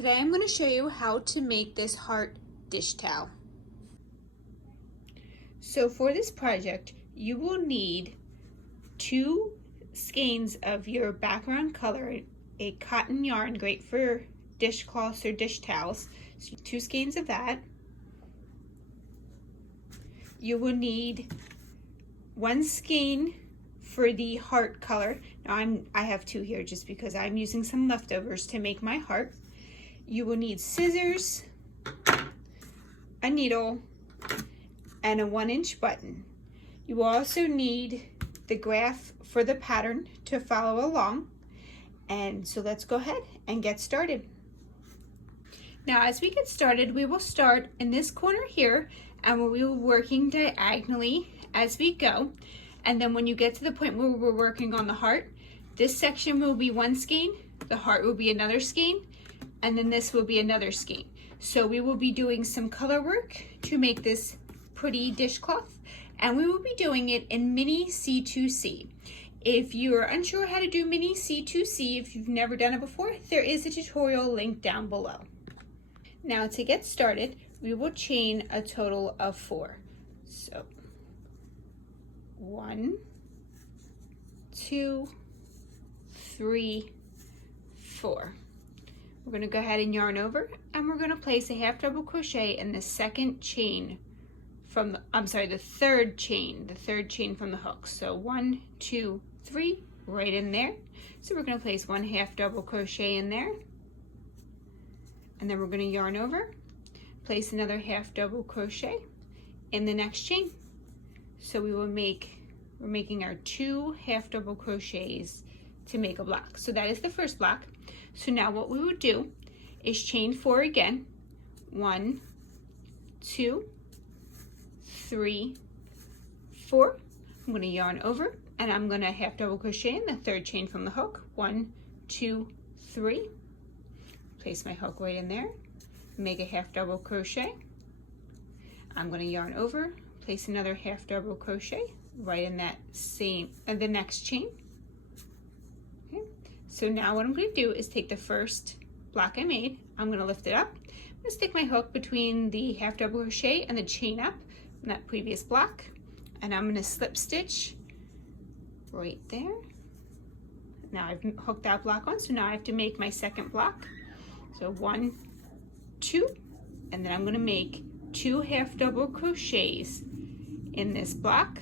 Today I'm going to show you how to make this heart dish towel. So for this project, you will need 2 skeins of your background color, a cotton yarn, great for dishcloths or dish towels. So 2 skeins of that. You will need 1 skein for the heart color. Now I have 2 here just because I'm using some leftovers to make my heart. You will need scissors, a needle, and a 1-inch button. You will also need the graph for the pattern to follow along. And so let's go ahead and get started. Now as we get started, we will start in this corner here, and we will be working diagonally as we go. And then when you get to the point where we're working on the heart, this section will be 1 skein, the heart will be another skein, and then this will be another skein. So we will be doing some color work to make this pretty dishcloth, and we will be doing it in mini C2C. If you are unsure how to do mini C2C, if you've never done it before, there is a tutorial linked down below. Now to get started, we will chain a total of 4. So 1, 2, 3, 4. We're going to go ahead and yarn over, and we're going to place a half double crochet in the second chain from the third chain from the hook. So 1, 2, 3, right in there. So we're going to place 1 half double crochet in there, and then we're going to yarn over, place another half double crochet in the next chain. So we're making our 2 half double crochets to make a block. So that is the first block. So now what we would do is chain 4 again. 1, 2, 3, 4. I'm going to yarn over, and I'm going to half double crochet in the third chain from the hook. 1, 2, 3. Place my hook right in there. Make a half double crochet. I'm going to yarn over, place another half double crochet right in that the next chain. Okay. So now what I'm going to do is take the first block I made, I'm going to lift it up, I'm going to stick my hook between the half double crochet and the chain up in that previous block, and I'm going to slip stitch right there. Now I've hooked that block on, so now I have to make my second block. So 1, 2, and then I'm going to make 2 half double crochets in this block.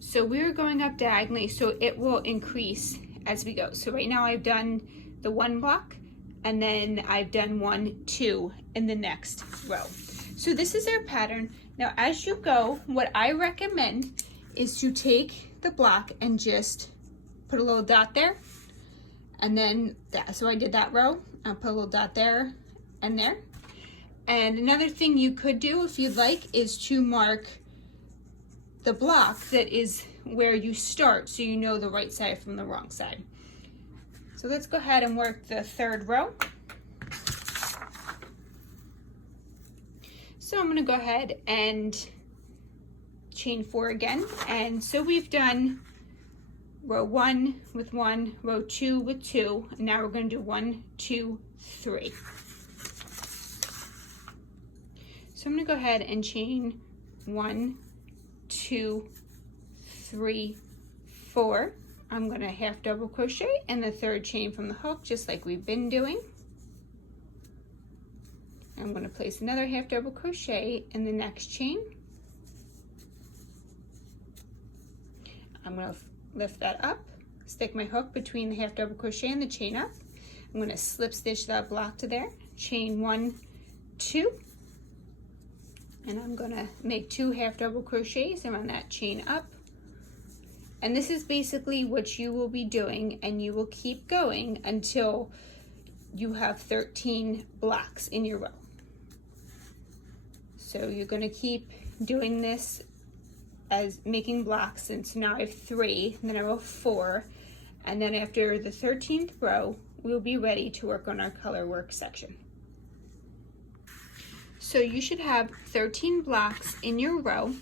So we're going up diagonally, so it will increase as we go. So right now I've done the 1 block, and then I've done 1, 2 in the next row. So this is our pattern. Now as you go, what I recommend is to take the block and just put a little dot there, and then that. So I did that row, I'll put a little dot there and there. And another thing you could do if you'd like is to mark the block that is where you start, so you know the right side from the wrong side. So let's go ahead and work the third row. So I'm going to go ahead and chain 4 again, and so we've done row 1 with 1, row 2 with 2, and now we're going to do 1, 2, 3. So I'm going to go ahead and chain 1, 2, 3, 4. I'm going to half double crochet in the third chain from the hook, just like we've been doing. I'm going to place another half double crochet in the next chain. I'm going to lift that up, stick my hook between the half double crochet and the chain up. I'm going to slip stitch that block to there, chain 1, 2, and I'm going to make 2 half double crochets around that chain up. And this is basically what you will be doing, and you will keep going until you have 13 blocks in your row. So you're going to keep doing this as making blocks, and so now I have 3, and then I have 4, and then after the 13th row we'll be ready to work on our color work section. So you should have 13 blocks in your row,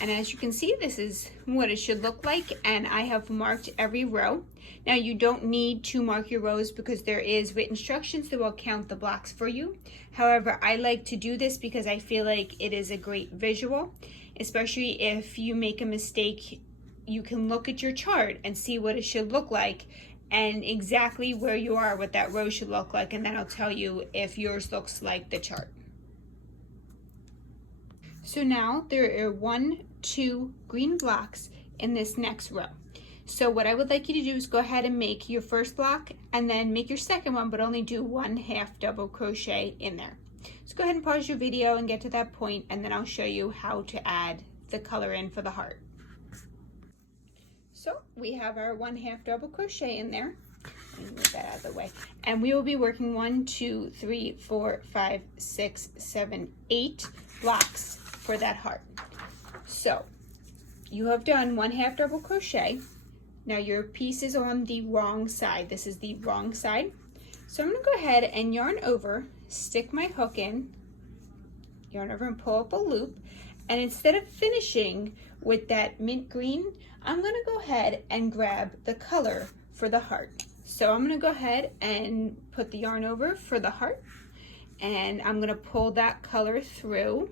And as you can see, this is what it should look like, and I have marked every row. Now you don't need to mark your rows because there is written instructions that will count the blocks for you. However, I like to do this because I feel like it is a great visual, especially if you make a mistake, you can look at your chart and see what it should look like and exactly where you are, what that row should look like, and then I'll tell you if yours looks like the chart. So now there are 1, 2 green blocks in this next row. So what I would like you to do is go ahead and make your first block and then make your second one, but only do 1/2 double crochet in there. So go ahead and pause your video and get to that point, and then I'll show you how to add the color in for the heart. So we have our 1/2 double crochet in there. Let me move that out of the way. And we will be working 1, 2, 3, 4, 5, 6, 7, 8 blocks for that heart. So you have done 1/2 double crochet. Now your piece is on the wrong side. This is the wrong side. So I'm gonna go ahead and yarn over, stick my hook in, yarn over and pull up a loop. And instead of finishing with that mint green, I'm gonna go ahead and grab the color for the heart. So I'm gonna go ahead and put the yarn over for the heart, and I'm gonna pull that color through.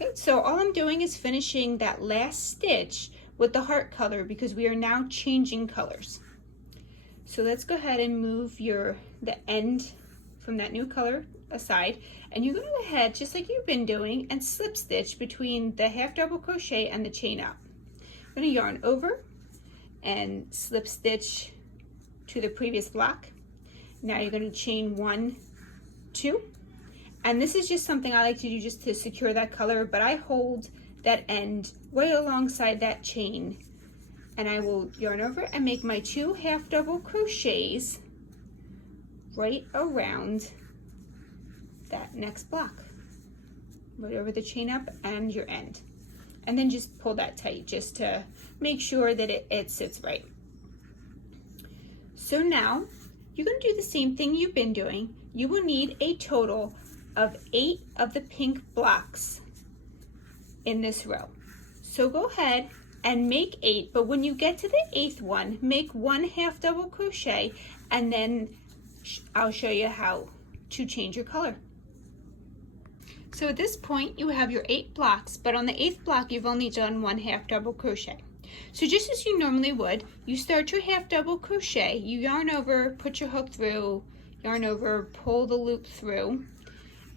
Okay, so all I'm doing is finishing that last stitch with the heart color because we are now changing colors. So let's go ahead and move the end from that new color aside, and you're going to go ahead, just like you've been doing, and slip stitch between the 1/2 double crochet and the chain up. I'm going to yarn over and slip stitch to the previous block. Now you're going to chain 1, 2. And this is just something I like to do just to secure that color, but I hold that end right alongside that chain, and I will yarn over and make my 2 1/2 double crochets right around that next block, right over the chain up and your end. And then just pull that tight just to make sure that it sits right. So now you're going to do the same thing you've been doing. You will need a total of 8 of the pink blocks in this row. So go ahead and make 8, but when you get to the 8th one, make 1/2 double crochet, and then I'll show you how to change your color. So at this point you have your 8 blocks, but on the 8th block you've only done 1/2 double crochet. So just as you normally would, you start your 1/2 double crochet, you yarn over, put your hook through, yarn over, pull the loop through,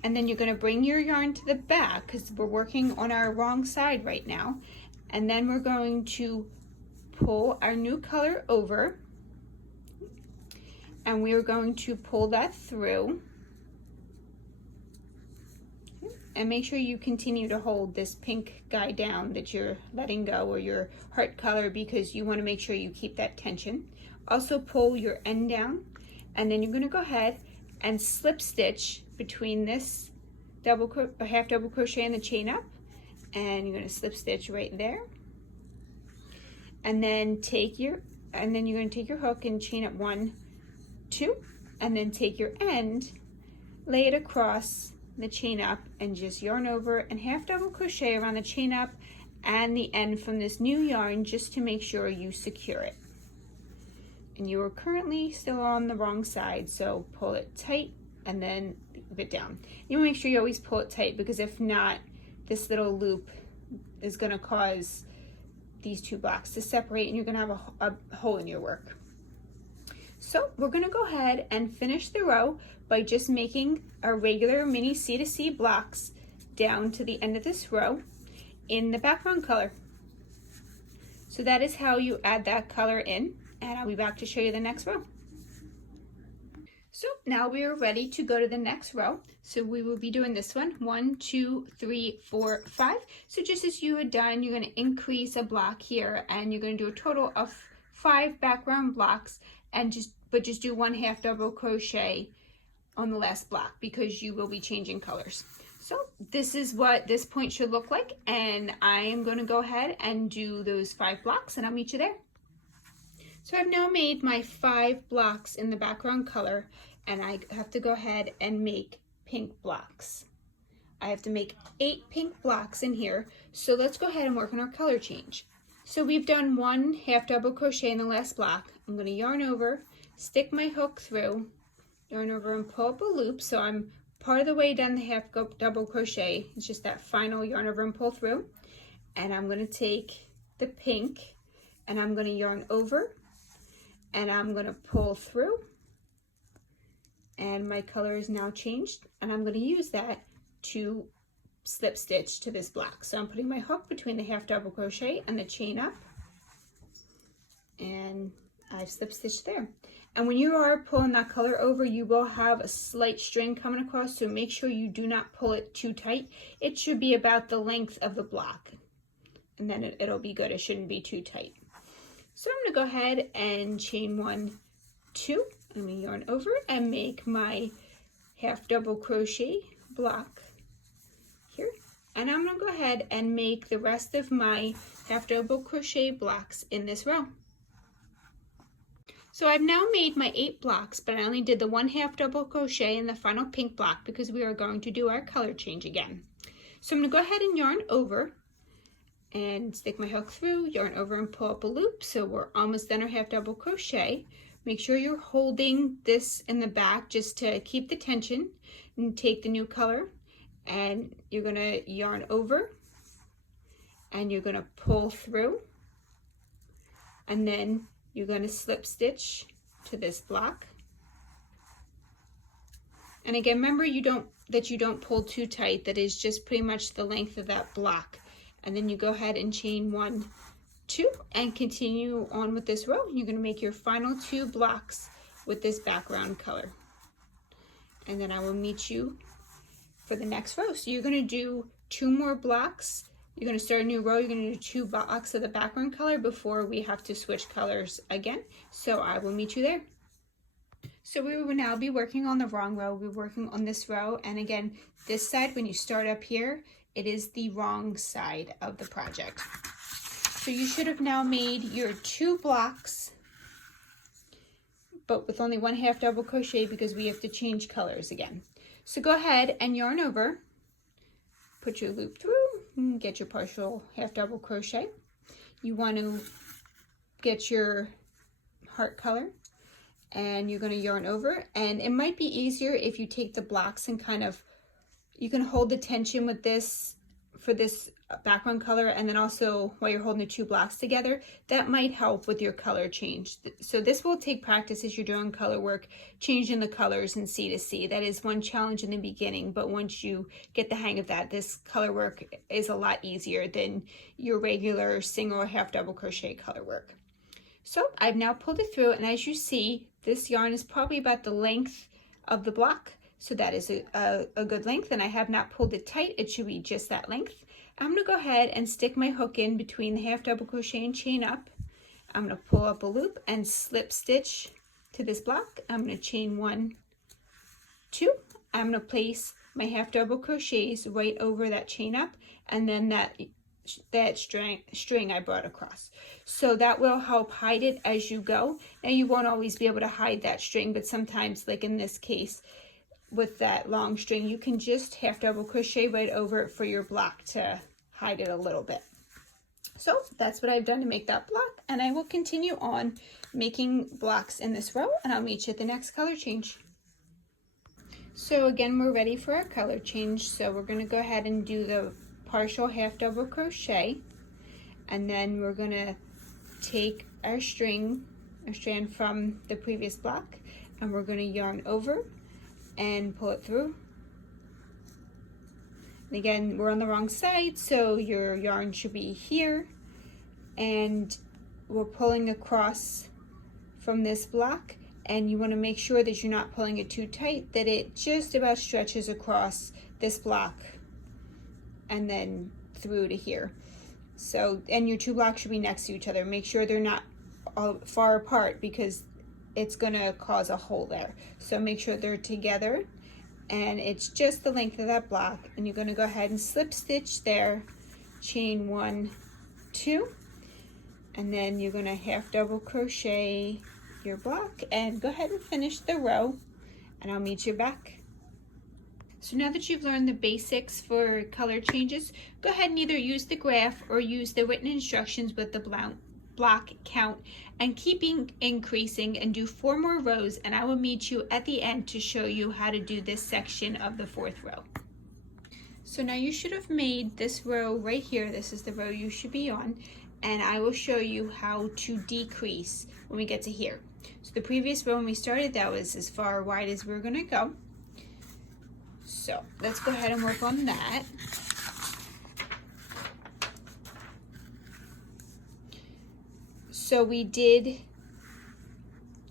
and then you're going to bring your yarn to the back because we're working on our wrong side right now, and then we're going to pull our new color over, and we are going to pull that through, and make sure you continue to hold this pink guy down that you're letting go, or your heart color, because you want to make sure you keep that tension. Also pull your end down, and then you're going to go ahead and slip stitch between this 1/2 double crochet and the chain up, and you're going to slip stitch right there, and then you're going to take your hook and chain up 1, 2, and then take your end, lay it across the chain up, and just yarn over and 1/2 double crochet around the chain up and the end from this new yarn, just to make sure you secure it. And you are currently still on the wrong side, so pull it tight and then leave it down. You want to make sure you always pull it tight, because if not, this little loop is going to cause these 2 blocks to separate, and you're going to have a hole in your work. So we're going to go ahead and finish the row by just making our regular mini C to C blocks down to the end of this row in the background color. So that is how you add that color in, and I'll be back to show you the next row. So now we are ready to go to the next row. So we will be doing this one, 1, 2, 3, 4, 5. So just as you had done, you're going to increase a block here, and you're going to do a total of 5 background blocks, and just do 1/2 double crochet on the last block, because you will be changing colors. So this is what this point should look like, and I am going to go ahead and do those 5 blocks, and I'll meet you there. So I've now made my 5 blocks in the background color, and I have to go ahead and make pink blocks. I have to make 8 pink blocks in here. So let's go ahead and work on our color change. So we've done 1 half double crochet in the last block. I'm going to yarn over, stick my hook through, yarn over and pull up a loop. So I'm part of the way down the half double crochet. It's just that final yarn over and pull through. And I'm going to take the pink and I'm going to yarn over and I'm going to pull through. And my color is now changed, and I'm going to use that to slip stitch to this block. So I'm putting my hook between the half double crochet and the chain up, and I've slip stitched there. And when you are pulling that color over, you will have a slight string coming across, so make sure you do not pull it too tight. It should be about the length of the block, and then it'll be good. It shouldn't be too tight. So I'm going to go ahead and chain 1, 2. I'm going to yarn over and make my half double crochet block here. And I'm going to go ahead and make the rest of my half double crochet blocks in this row. So I've now made my 8 blocks, but I only did the 1 half double crochet in the final pink block because we are going to do our color change again. So I'm going to go ahead and yarn over and stick my hook through, yarn over and pull up a loop. So we're almost done our half double crochet. Make sure you're holding this in the back just to keep the tension, and take the new color and you're going to yarn over and you're going to pull through, and then you're going to slip stitch to this block. And again, remember you don't pull too tight. That is just pretty much the length of that block. And then you go ahead and chain 1, 2 and continue on with this row. You're going to make your final 2 blocks with this background color, and then I will meet you for the next row. So you're going to do 2 more blocks. You're going to start a new row. You're going to do 2 blocks of the background color before we have to switch colors again. So I will meet you there. So we will now be working on the wrong row. We're working on this row, and again, this side, when you start up here, it is the wrong side of the project. So you should have now made your 2 blocks, but with only 1 half double crochet because we have to change colors again. So go ahead and yarn over, put your loop through, and get your partial half double crochet. You want to get your heart color, and you're going to yarn over, and it might be easier if you take the blocks and you can hold the tension with this for this background color, and then also while you're holding the 2 blocks together, that might help with your color change. So this will take practice as you're doing color work, changing the colors in C to C. That is one challenge in the beginning, but once you get the hang of that, this color work is a lot easier than your regular single or half double crochet color work. So I've now pulled it through, and as you see, this yarn is probably about the length of the block. So that is a good length, and I have not pulled it tight. It should be just that length. I'm going to go ahead and stick my hook in between the half double crochet and chain up. I'm going to pull up a loop and slip stitch to this block. I'm going to chain 1, 2. I'm going to place my half double crochets right over that chain up, and then that string I brought across. So that will help hide it as you go. Now you won't always be able to hide that string, but sometimes, like in this case, with that long string, you can just half double crochet right over it for your block to hide it a little bit. So that's what I've done to make that block, and I will continue on making blocks in this row, and I'll meet you at the next color change. So again, we're ready for our color change. So we're going to go ahead and do the partial half double crochet, and then we're going to take our strand from the previous block, and we're going to yarn over and pull it through. And again, we're on the wrong side, so your yarn should be here, and we're pulling across from this block, and you want to make sure that you're not pulling it too tight, that it just about stretches across this block and then through to here. So, and your 2 blocks should be next to each other. Make sure they're not far apart because it's gonna cause a hole there. So make sure they're together, and it's just the length of that block, and you're gonna go ahead and slip stitch there, chain 1, 2, and then you're gonna half double crochet your block and go ahead and finish the row, and I'll meet you back. So now that you've learned the basics for color changes, go ahead and either use the graph or use the written instructions with the block count and keeping increasing, and do 4 more rows, and I will meet you at the end to show you how to do this section of the 4th row. So now you should have made this row right here. This is the row you should be on, and I will show you how to decrease when we get to here. So the previous row when we started, that was as far wide as we were going to go. So let's go ahead and work on that. So we did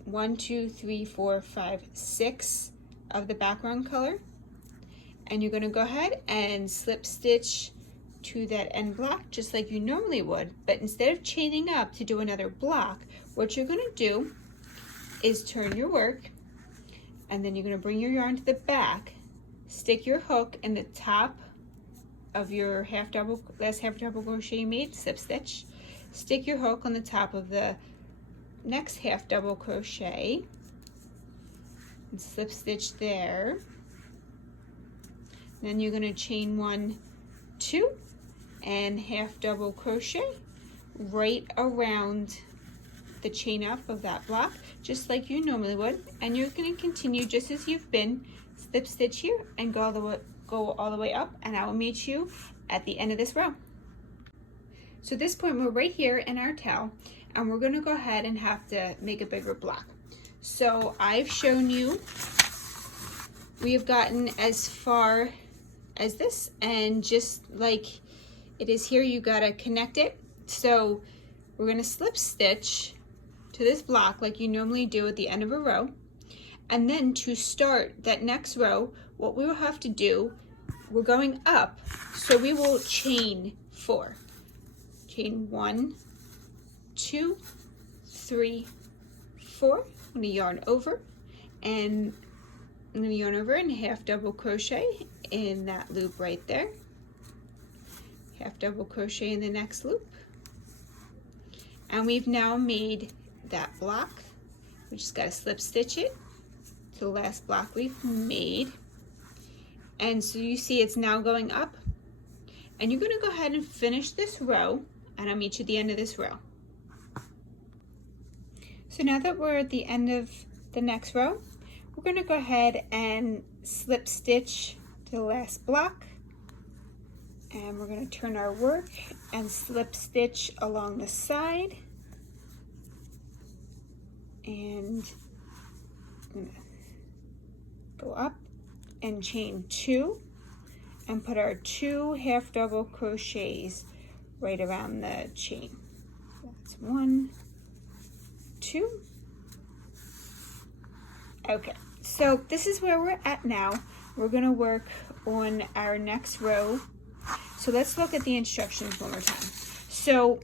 1, 2, 3, 4, 5, 6 of the background color, and you're going to go ahead and slip stitch to that end block just like you normally would, but instead of chaining up to do another block, what you're going to do is turn your work, and then you're going to bring your yarn to the back, stick your hook in the top of your last half double crochet you made, slip stitch, stick your hook on the top of the next half double crochet and slip stitch there. Then you're going to chain 1, 2 and half double crochet right around the chain up of that block just like you normally would, and you're going to continue just as you've been. Slip stitch here and go all the way up, and I will meet you at the end of this row. So at this point we're right here in our tail, and we're going to go ahead and have to make a bigger block. So I've shown you we have gotten as far as this, and just like it is here, you got to connect it. So we're going to slip stitch to this block like you normally do at the end of a row, and then to start that next row, what we will have to do, we're going up, so we will chain 4. Chain 1, 2, 3, 4. I'm going to yarn over, and I'm going to yarn over and half double crochet in that loop right there. Half double crochet in the next loop. And we've now made that block. We just got to slip stitch it to the last block we've made. And so you see it's now going up. And you're going to go ahead and finish this row, and I'll meet you at the end of this row. So now that we're at the end of the next row, we're going to go ahead and slip stitch to the last block, and we're going to turn our work and slip stitch along the side, and go up and chain 2 and put our 2 half double crochets right around the chain. That's 1, 2. Okay, so this is where we're at now. We're going to work on our next row. So let's look at the instructions one more time. So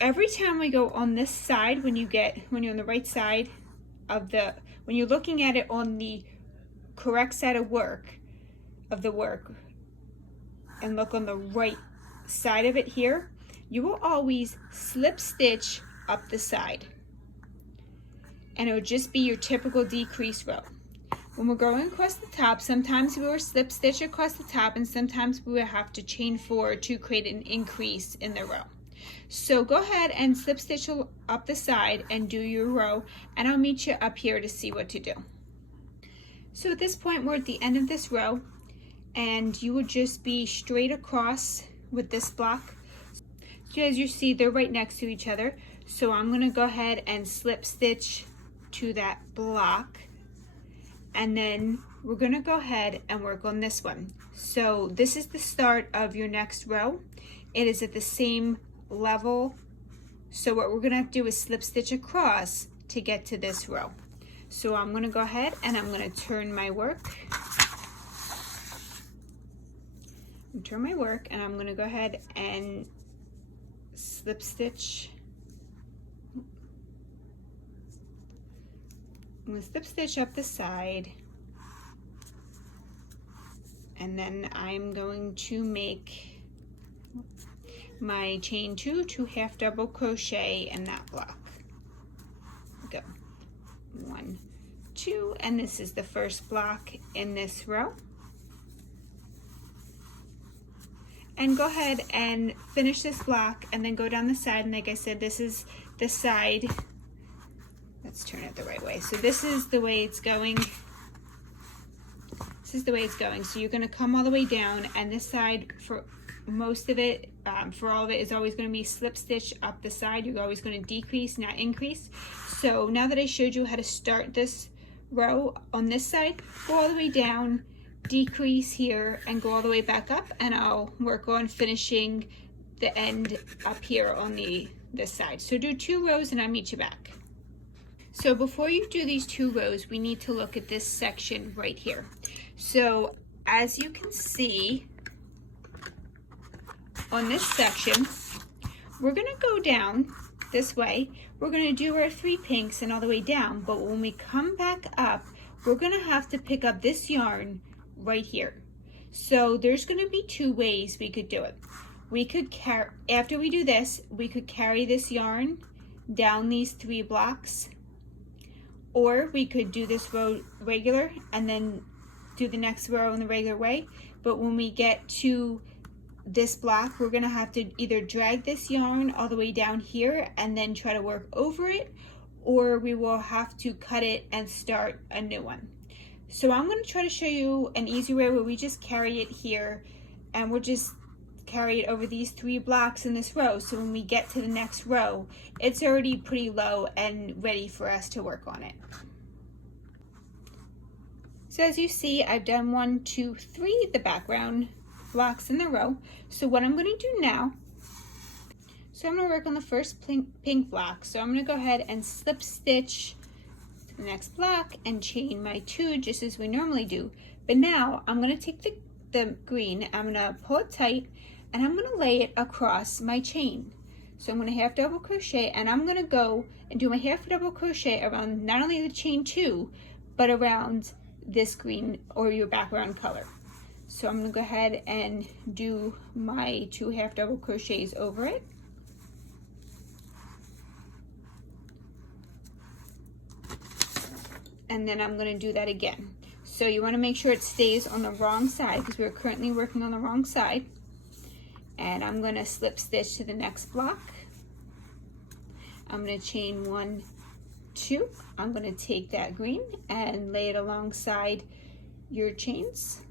every time we go on this side, when you're on the right side of when you're looking at it on the correct side of the work, and look on the right side of it here, you will always slip stitch up the side, and it will just be your typical decrease row. When we're going across the top, sometimes we will slip stitch across the top, and sometimes we will have to chain 4 to create an increase in the row. So go ahead and slip stitch up the side and do your row, and I'll meet you up here to see what to do. So at this point, we're at the end of this row, and you would just be straight across with this block. So as you see, they're right next to each other. So I'm going to go ahead and slip stitch to that block, and then we're going to go ahead and work on this one. So this is the start of your next row. It is at the same level. So what we're going to have to do is slip stitch across to get to this row. So I'm going to go ahead and I'm going to turn my work. And I'm going to go ahead and slip stitch. I'm going to slip stitch up the side, and then I'm going to make my chain 2 half double crochet in that block. Go 1, 2, and this is the first block in this row. and go ahead and finish this block and then go down the side. And like I said, this is the side. Let's turn it the right way. So this is the way it's going. This is the way it's going. So you're gonna come all the way down, and this side for most of it, for all of it, is always gonna be slip stitch up the side. You're always gonna decrease, not increase. So now that I showed you how to start this row on this side, go all the way down, decrease here, and go all the way back up, and I'll work on finishing the end up here on this side. So do 2 rows and I'll meet you back. So before you do these 2 rows, we need to look at this section right here. So as you can see on this section, we're gonna go down this way. We're gonna do our 3 pinks and all the way down, but when we come back up, we're gonna have to pick up this yarn right here. So there's gonna be 2 ways we could do it. We could carry, after we do this, we could carry this yarn down these 3 blocks, or we could do this row regular and then do the next row in the regular way. But when we get to this block, we're gonna have to either drag this yarn all the way down here and then try to work over it, or we will have to cut it and start a new one. So I'm gonna try to show you an easy way where we just carry it here, and we'll just carry it over these 3 blocks in this row. So when we get to the next row, it's already pretty low and ready for us to work on it. So as you see, I've done 1, 2, 3, the background blocks in the row. So what I'm going to do now, so I'm going to work on the first pink block. So I'm going to go ahead and slip stitch to the next block and chain my 2 just as we normally do. But now I'm going to take the green, I'm going to pull it tight, and I'm going to lay it across my chain. So I'm going to half double crochet, and I'm going to go and do my half double crochet around not only the chain 2, but around this green or your background color. So I'm going to go ahead and do my 2 half double crochets over it. And then I'm going to do that again. So you want to make sure it stays on the wrong side, because we're currently working on the wrong side. And I'm going to slip stitch to the next block. I'm going to chain 1, 2. I'm going to take that green and lay it alongside your chains.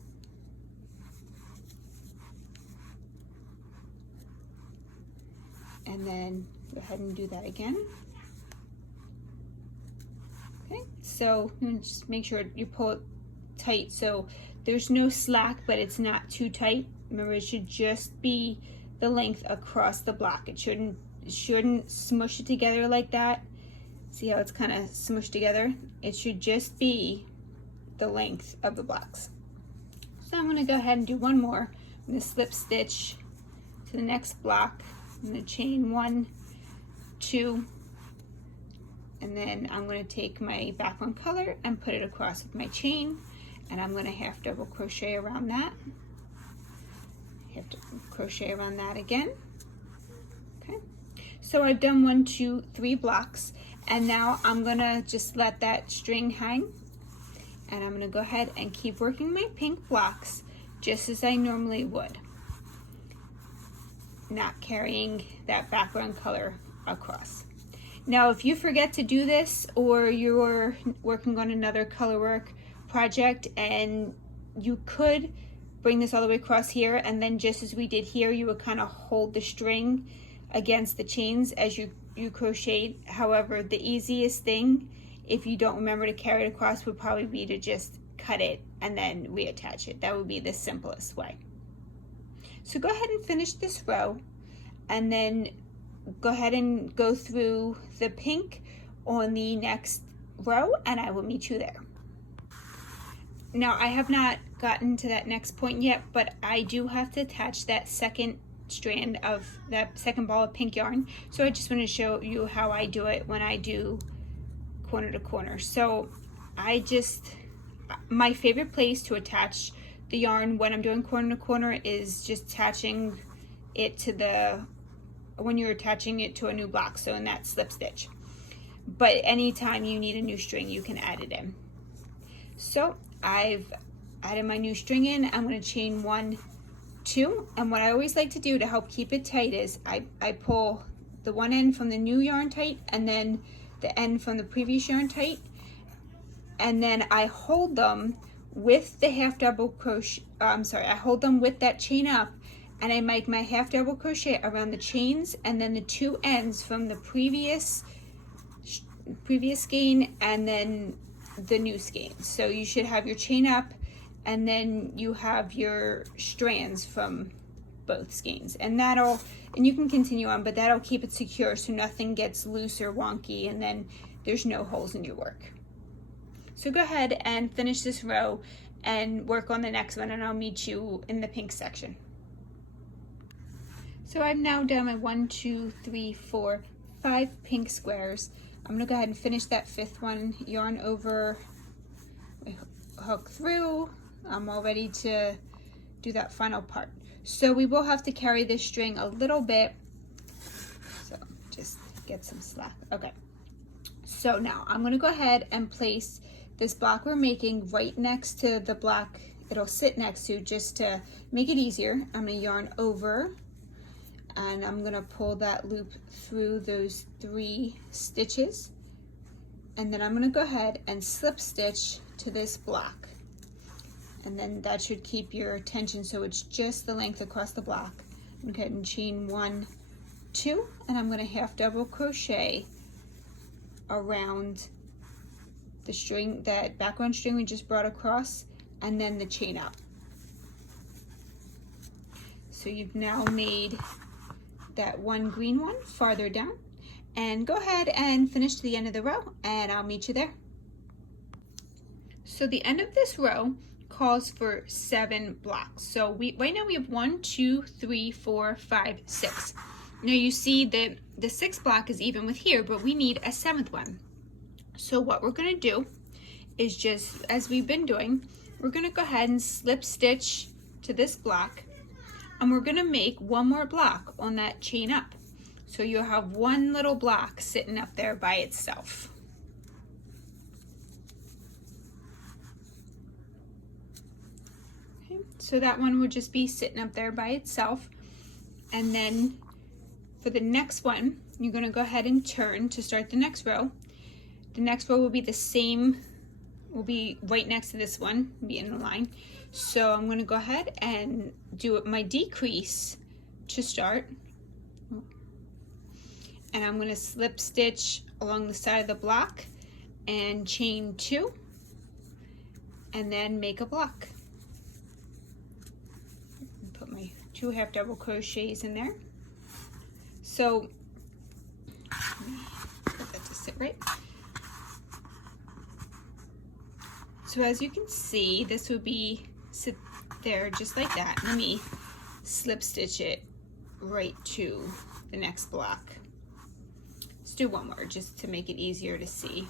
And then go ahead and do that again. Okay, so you just make sure you pull it tight so there's no slack, but it's not too tight. Remember, it should just be the length across the block. It shouldn't smush it together like that. See how it's kind of smushed together? It should just be the length of the blocks. So I'm going to go ahead and do 1 more. I'm going to slip stitch to the next block. I'm going to chain 1, 2, and then I'm going to take my background color and put it across with my chain, and I'm going to half double crochet around that. Half double crochet around that again. Okay, so I've done 1, 2, 3 blocks, and now I'm going to just let that string hang, and I'm going to go ahead and keep working my pink blocks just as I normally would, not carrying that background color across. Now if you forget to do this, or you're working on another color work project, and you could bring this all the way across here, and then just as we did here, you would kind of hold the string against the chains as you crocheted. However, the easiest thing, if you don't remember to carry it across, would probably be to just cut it and then reattach it. That would be the simplest way. So go ahead and finish this row, and then go ahead and go through the pink on the next row, and I will meet you there. Now I have not gotten to that next point yet, but I do have to attach that second strand of that second ball of pink yarn. So I just want to show you how I do it when I do corner to corner. So my favorite place to attach the yarn when I'm doing corner to corner is just attaching it to when you're attaching it to a new block, so in that slip stitch. But anytime you need a new string, you can add it in. So I've added my new string in. I'm going to chain 1, 2, and what I always like to do to help keep it tight is I pull the one end from the new yarn tight and then the end from the previous yarn tight, and then I hold them with the half double crochet, I hold them with that chain up, and I make my half double crochet around the chains and then the 2 ends from the previous skein and then the new skein. So you should have your chain up and then you have your strands from both skeins, and you can continue on, but that'll keep it secure so nothing gets loose or wonky and then there's no holes in your work. So go ahead and finish this row and work on the next one, and I'll meet you in the pink section. So I've now done my 1, 2, 3, 4, 5 pink squares. I'm gonna go ahead and finish that 5th one, yarn over, hook through. I'm all ready to do that final part. So we will have to carry this string a little bit, so just get some slack. Okay, so now I'm gonna go ahead and place this block we're making right next to the block it'll sit next to, just to make it easier. I'm gonna yarn over and I'm gonna pull that loop through those 3 stitches, and then I'm gonna go ahead and slip stitch to this block, and then that should keep your tension so it's just the length across the block. I'm gonna go ahead and chain 1, 2, and I'm gonna half double crochet around the string, that background string we just brought across, and then the chain up. So you've now made that one green one farther down, and go ahead and finish to the end of the row and I'll meet you there. So the end of this row calls for 7 blocks. So right now we have 1, 2, 3, 4, 5, 6. Now you see that the 6th block is even with here, but we need a 7th one. So what we're gonna do is, just as we've been doing, we're gonna go ahead and slip stitch to this block, and we're gonna make one more block on that chain up. So you'll have one little block sitting up there by itself. Okay, so that one would just be sitting up there by itself. And then for the next one, you're gonna go ahead and turn to start the next row. The next row will be the same, will be right next to this one, be in a line. So I'm gonna go ahead and do my decrease to start. And I'm gonna slip stitch along the side of the block and chain 2, and then make a block. Put my 2 half double crochets in there. So, get that to sit right. So as you can see, this would be sit there just like that. Let me slip stitch it right to the next block. Let's do one more just to make it easier to see.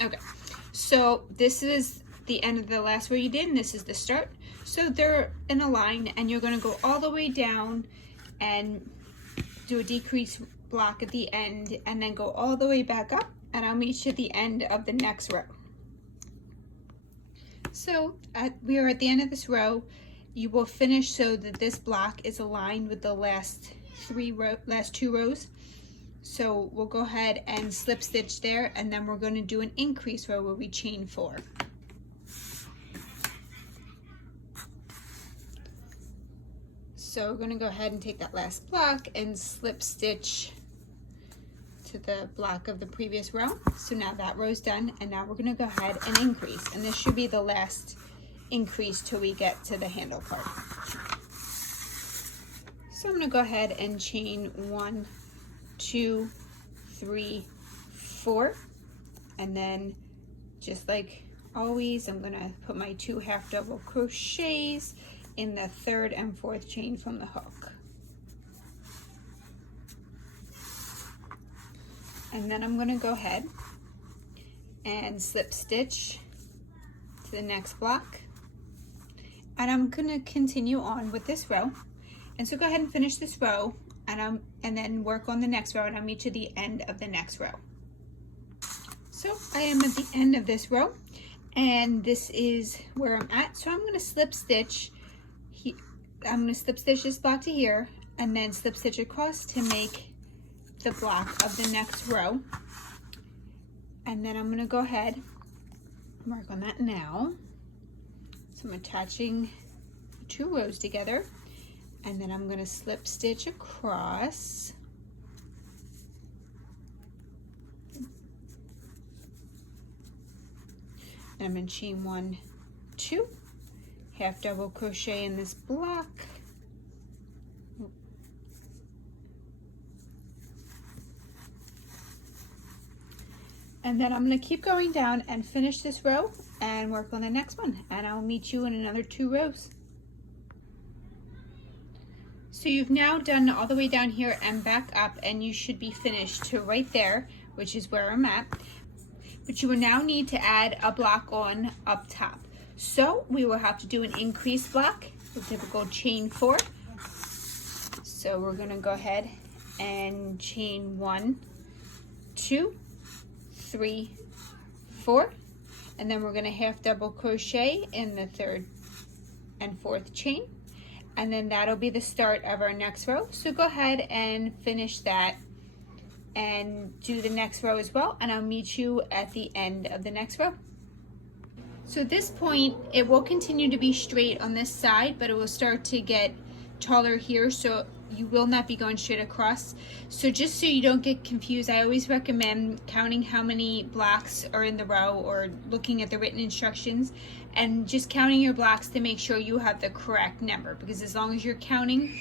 Okay, so this is the end of the last row you did, and this is the start. So they're in a line, and you're going to go all the way down and do a decrease block at the end, and then go all the way back up, and I'll meet you at the end of the next row. So we are at the end of this row. You will finish so that this block is aligned with the last 2 rows. So we'll go ahead and slip stitch there, and then we're going to do an increase row where we chain 4. So we're going to go ahead and take that last block and slip stitch to the block of the previous row. So now that row's done, and now we're going to go ahead and increase, and this should be the last increase till we get to the handle part. So I'm going to go ahead and chain 1, 2, 3, 4, and then just like always, I'm going to put my 2 half double crochets in the 3rd and 4th chain from the hook. And then I'm going to go ahead and slip stitch to the next block, and I'm gonna continue on with this row. And so go ahead and finish this row, and then work on the next row, and I'll meet you at the end of the next row. So I am at the end of this row, and this is where I'm at. So I'm going to slip stitch. I'm going to slip stitch this block to here, and then slip stitch across to make the block of the next row. And then I'm going to go ahead and work on that now. So I'm attaching 2 rows together, and then I'm going to slip stitch across. And I'm going to chain 1, 2, half double crochet in this block. And then I'm going to keep going down and finish this row and work on the next one, and I'll meet you in another 2 rows. So you've now done all the way down here and back up, and you should be finished to right there, which is where I'm at. But you will now need to add a block on up top. So we will have to do an increase block, the typical chain 4. So we're going to go ahead and chain 1, 2, 3, 4, and then we're going to half double crochet in the 3rd and 4th chain, and then that'll be the start of our next row. So go ahead and finish that and do the next row as well, and I'll meet you at the end of the next row. So at this point it will continue to be straight on this side, but it will start to get taller here, so you will not be going straight across. So just so you don't get confused, I always recommend counting how many blocks are in the row, or looking at the written instructions and just counting your blocks to make sure you have the correct number, because as long as you're counting,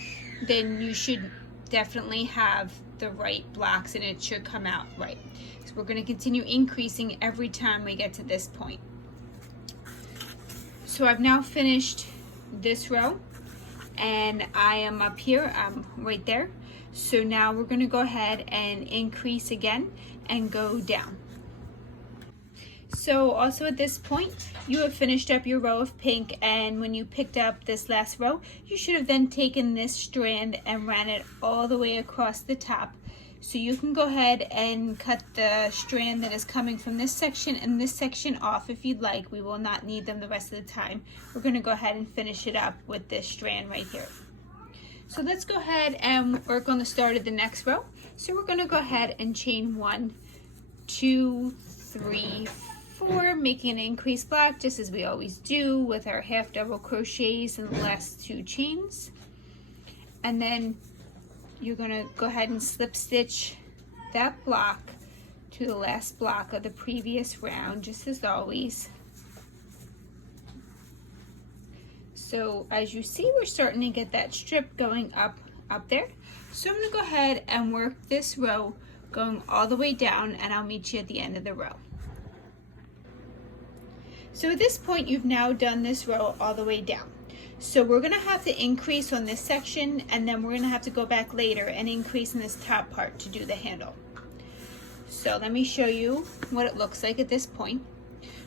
then you should definitely have the right blocks and it should come out right. So we're going to continue increasing every time we get to this point. So I've now finished this row, and I am up here, I'm right there. So now we're going to go ahead and increase again and go down. So also at this point you have finished up your row of pink, and when you picked up this last row, you should have then taken this strand and ran it all the way across the top. So you can go ahead and cut the strand that is coming from this section and this section off if you'd like. We will not need them the rest of the time. We're going to go ahead and finish it up with this strand right here. So let's go ahead and work on the start of the next row. So we're going to go ahead and chain 1, 2, 3, 4, making an increase block just as we always do with our half double crochets in the last 2 chains. And then you're going to go ahead and slip stitch that block to the last block of the previous round, just as always. So as you see, we're starting to get that strip going up there. So I'm going to go ahead and work this row going all the way down, and I'll meet you at the end of the row. So at this point you've now done this row all the way down. So we're going to have to increase on this section, and then we're going to have to go back later and increase in this top part to do the handle. So let me show you what it looks like at this point.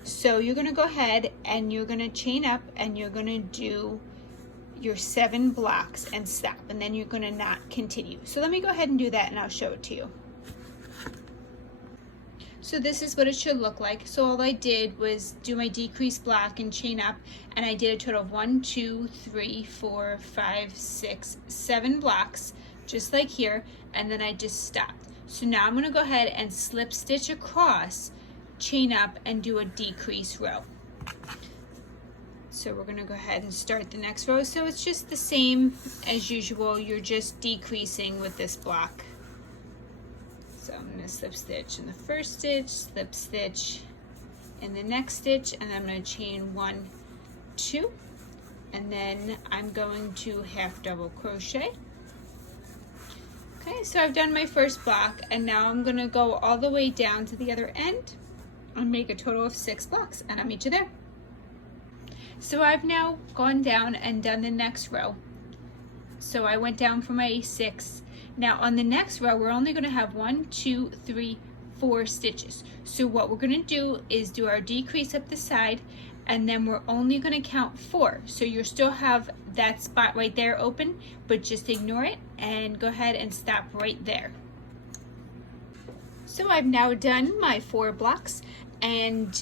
So you're going to go ahead and you're going to chain up, and you're going to do your 7 blocks and stop, and then you're going to not continue. So let me go ahead and do that, and I'll show it to you. So this is what it should look like. So all I did was do my decrease block and chain up, and I did a total of 1, 2, 3, 4, 5, 6, 7 blocks, just like here, and then I just stopped. So now I'm going to go ahead and slip stitch across, chain up, and do a decrease row. So we're going to go ahead and start the next row. So it's just the same as usual, you're just decreasing with this block. So I'm going to slip stitch in the first stitch, slip stitch in the next stitch, and then I'm going to chain 1, 2, and then I'm going to half double crochet. Okay, so I've done my first block, and now I'm going to go all the way down to the other end and make a total of 6 blocks, and I'll meet you there. So I've now gone down and done the next row. So I went down for my 6. Now on the next row, we're only going to have 1, 2, 3, 4 stitches. So what we're going to do is do our decrease up the side, and then we're only going to count 4. So you still have that spot right there open, but just ignore it and go ahead and stop right there. So I've now done my 4 blocks, and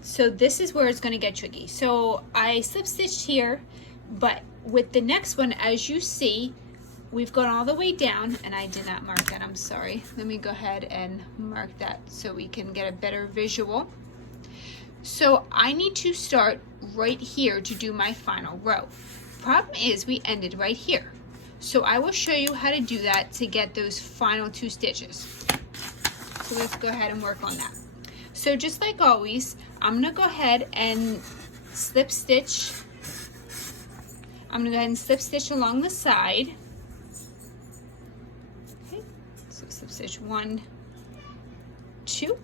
so this is where it's going to get tricky. So I slip stitched here, but with the next one, as you see, we've gone all the way down, and I did not mark that, I'm sorry. Let me go ahead and mark that so we can get a better visual. So I need to start right here to do my final row. Problem is we ended right here. So I will show you how to do that to get those final 2 stitches. So let's go ahead and work on that. So just like always, I'm gonna go ahead and slip stitch. I'm gonna go ahead and slip stitch along the side. Okay, so slip stitch 1, 2.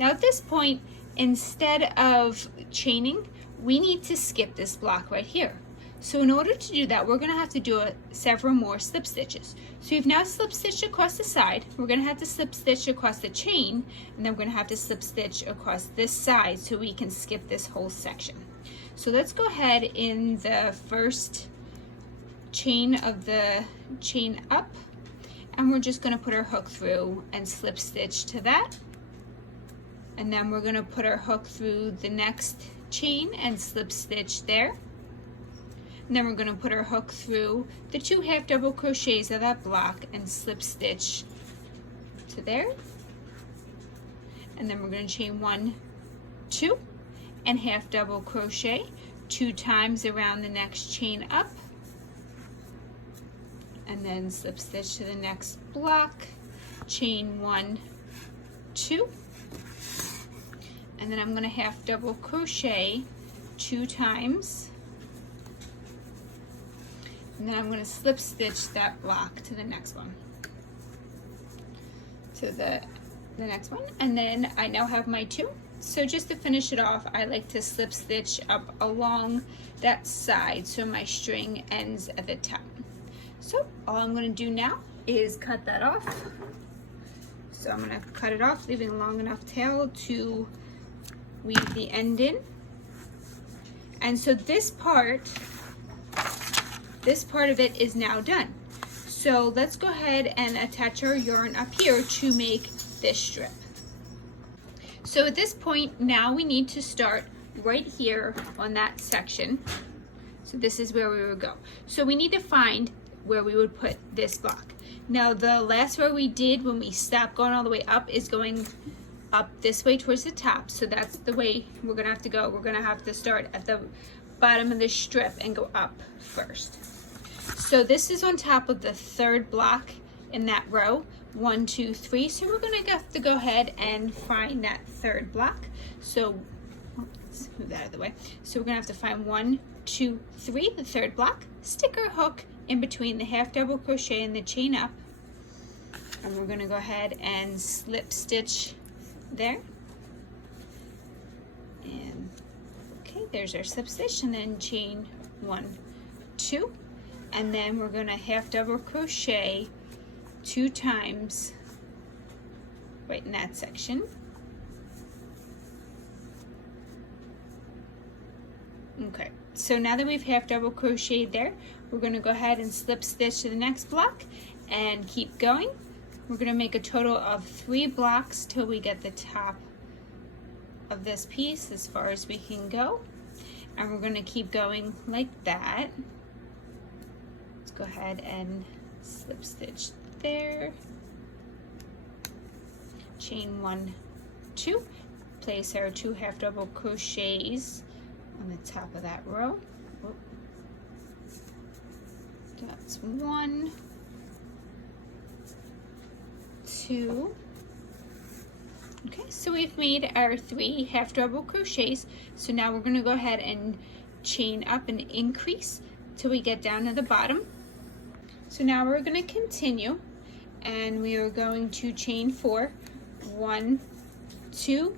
Now at this point, instead of chaining, we need to skip this block right here. So in order to do that, we're going to have to do several more slip stitches. So you've now slip stitched across the side. We're going to have to slip stitch across the chain, and then we're going to have to slip stitch across this side so we can skip this whole section. So let's go ahead in the first chain of the chain up, and we're just going to put our hook through and slip stitch to that. And then we're going to put our hook through the next chain and slip stitch there. And then we're going to put our hook through the 2 half double crochets of that block and slip stitch to there. And then we're going to chain 1, 2, and half double crochet 2 times around the next chain up. And then slip stitch to the next block, chain 1, 2. And then I'm going to half double crochet 2 times, and then I'm going to slip stitch that block to the next one, to the next one, and then I now have my 2. So just to finish it off, I like to slip stitch up along that side so my string ends at the top. So all I'm going to do now is cut that off. So I'm going to cut it off, leaving a long enough tail to weave the end in. And so this part of it is now done. So let's go ahead and attach our yarn up here to make this strip. So at this point now we need to start right here on that section. So this is where we would go. So we need to find where we would put this block. Now the last row we did when we stopped going all the way up is going up this way towards the top, so that's the way we're gonna have to go. We're gonna have to start at the bottom of the strip and go up first. So this is on top of the 3rd block in that row, 1, 2, 3. So we're gonna have to go ahead and find that 3rd block. So let's move that out of the way. So we're gonna have to find 1, 2, 3, the 3rd block, stick our hook in between the half double crochet and the chain up, and we're gonna go ahead and slip stitch there. And okay, there's our slip stitch, and then chain 1, 2, and then we're going to half double crochet 2 times right in that section. Okay, so now that we've half double crocheted there, we're going to go ahead and slip stitch to the next block and keep going. We're going to make a total of 3 blocks till we get the top of this piece as far as we can go, and we're going to keep going like that. Let's go ahead and slip stitch there, chain 1, 2, place our 2 half double crochets on the top of that row. That's 1, 2. Okay, so we've made our 3 half double crochets. So now we're going to go ahead and chain up and increase till we get down to the bottom. So now we're going to continue, and we are going to chain 4, 1, 2,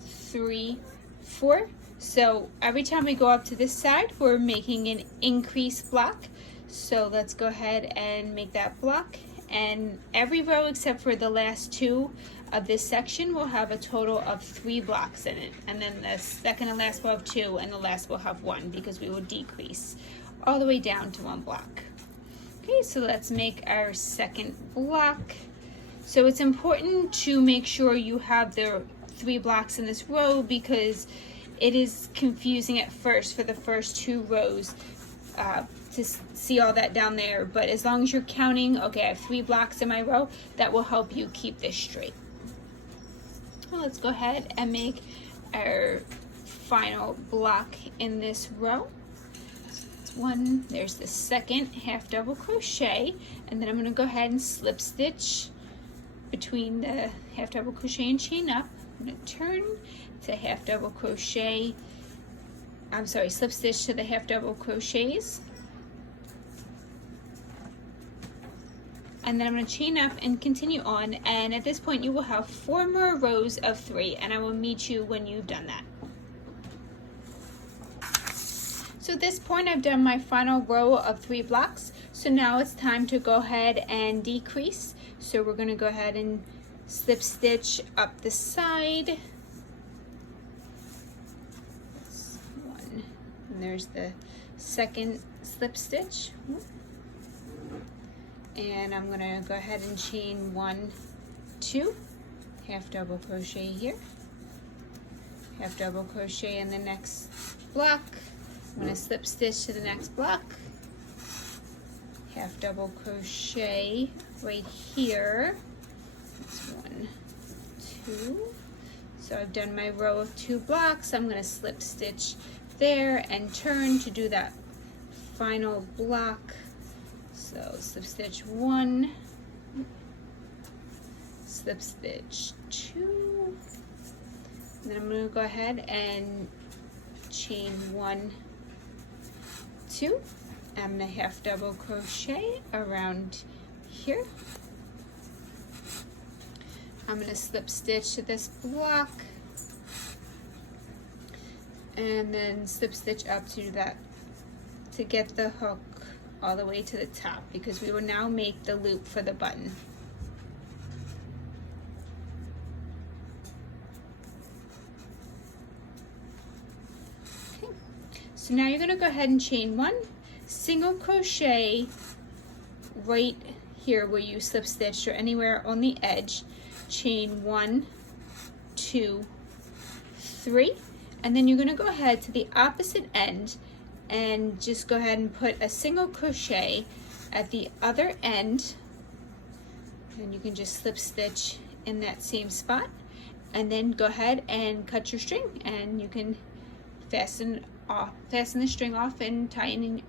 3, 4. So every time we go up to this side, we're making an increase block. So let's go ahead and make that block and every row except for the last two of this section will have a total of 3 blocks in it, and then the second and last will have 2, and the last will have 1, because we will decrease all the way down to 1 block. Okay, so let's make our second block. So it's important to make sure you have the 3 blocks in this row, because it is confusing at first for the first 2 rows to see all that down there, but as long as you're counting, okay, I have 3 blocks in my row, that will help you keep this straight. Well, let's go ahead and make our final block in this row. So that's 1, there's the second half double crochet, and then I'm going to go ahead and slip stitch between the half double crochet and chain up. I'm going to turn to half double crochet, slip stitch to the half double crochets, and then I'm going to chain up and continue on, and at this point you will have 4 more rows of 3, and I will meet you when you've done that. So at this point I've done my final row of 3 blocks, so now it's time to go ahead and decrease. So we're going to go ahead and slip stitch up the side. That's 1, and there's the second slip stitch. And I'm going to go ahead and chain 1, 2, half double crochet here, half double crochet in the next block. I'm going to slip stitch to the next block, half double crochet right here. That's 1, 2. So I've done my row of 2 blocks. I'm going to slip stitch there and turn to do that final block. So slip stitch 1, slip stitch 2, and then I'm going to go ahead and chain 1, 2. I'm going to half double crochet around here. I'm going to slip stitch to this block, and then slip stitch up to that to get the hook all the way to the top, because we will now make the loop for the button. Okay. So now you're going to go ahead and chain 1 single crochet right here where you slip stitched, or anywhere on the edge. Chain 1, 2, 3, and then you're going to go ahead to the opposite end and just go ahead and put a single crochet at the other end, and you can just slip stitch in that same spot, and then go ahead and cut your string, and you can fasten the string off and tie in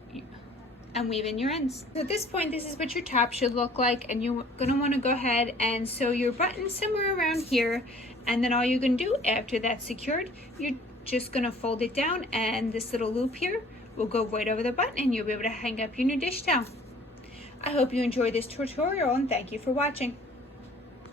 and weave in your ends. So at this point, this is what your top should look like, and you're gonna want to go ahead and sew your button somewhere around here, and then all you're gonna do after that's secured, you're just gonna fold it down, and this little loop here will go right over the button, and you'll be able to hang up your new dish towel. I hope you enjoyed this tutorial, and thank you for watching.